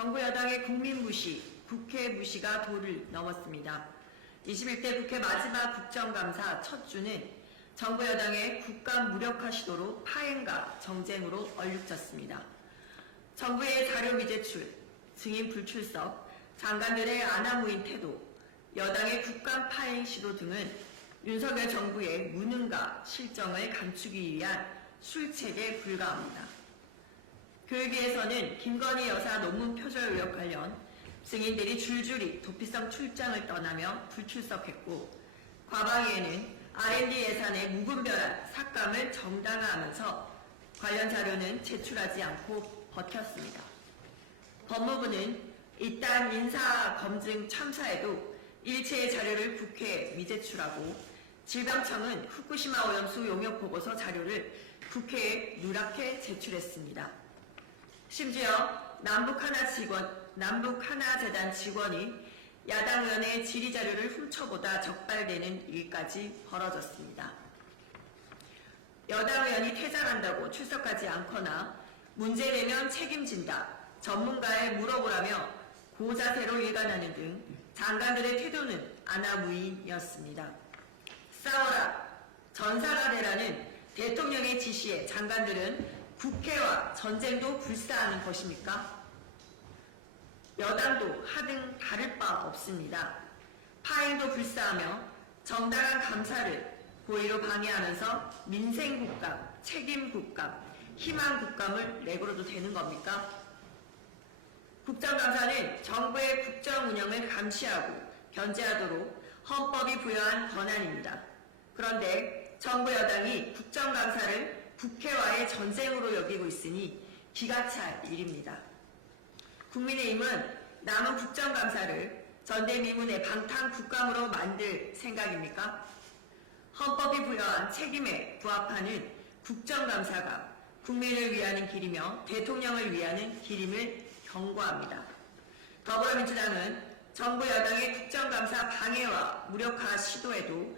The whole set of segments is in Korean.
정부 여당의 국민 무시, 국회 무시가 도를 넘었습니다. 21대 국회 마지막 국정감사 첫 주는 정부 여당의 국감 무력화 시도로 파행과 정쟁으로 얼룩졌습니다. 정부의 자료 미제출, 증인 불출석, 장관들의 아나무인 태도, 여당의 국감 파행 시도 등은 윤석열 정부의 무능과 실정을 감추기 위한 술책에 불과합니다. 교육위에서는 김건희 여사 논문 표절 의혹 관련 증인들이 줄줄이 도피성 출장을 떠나며 불출석했고 과방위에는 R&D 예산의 무분별한 삭감을 정당화하면서 관련 자료는 제출하지 않고 버텼습니다. 법무부는 이딴 인사 검증 참사에도 일체의 자료를 국회에 미제출하고 질병청은 후쿠시마 오염수 용역 보고서 자료를 국회에 누락해 제출했습니다. 심지어 남북 하나 직원, 남북 하나 재단 직원이 야당 의원의 질의 자료를 훔쳐보다 적발되는 일까지 벌어졌습니다. 여당 의원이 퇴장한다고 출석하지 않거나 문제되면 책임진다, 전문가에 물어보라며 고자세로 일관하는 등 장관들의 태도는 아나무인이었습니다. 싸워라, 전사가 되라는 대통령의 지시에 장관들은 국회와 전쟁도 불사하는 것입니까? 여당도 하등 다를 바 없습니다. 파행도 불사하며 정당한 감사를 고의로 방해하면서 민생국감, 책임국감, 희망국감을 내걸어도 되는 겁니까? 국정감사는 정부의 국정 운영을 감시하고 견제하도록 헌법이 부여한 권한입니다. 그런데 정부 여당이 국정감사를 국회와의 전쟁으로 여기고 있으니 기가 찰 일입니다. 국민의힘은 남은 국정감사를 전대미문의 방탄 국감으로 만들 생각입니까? 헌법이 부여한 책임에 부합하는 국정감사가 국민을 위하는 길이며 대통령을 위하는 길임을 경고합니다. 더불어민주당은 정부 여당의 국정감사 방해와 무력화 시도에도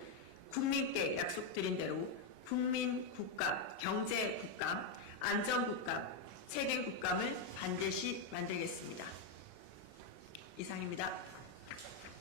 국민께 약속드린 대로 국민 국감, 경제 국감, 안전 국감, 책임 국감을 반드시 만들겠습니다. 이상입니다.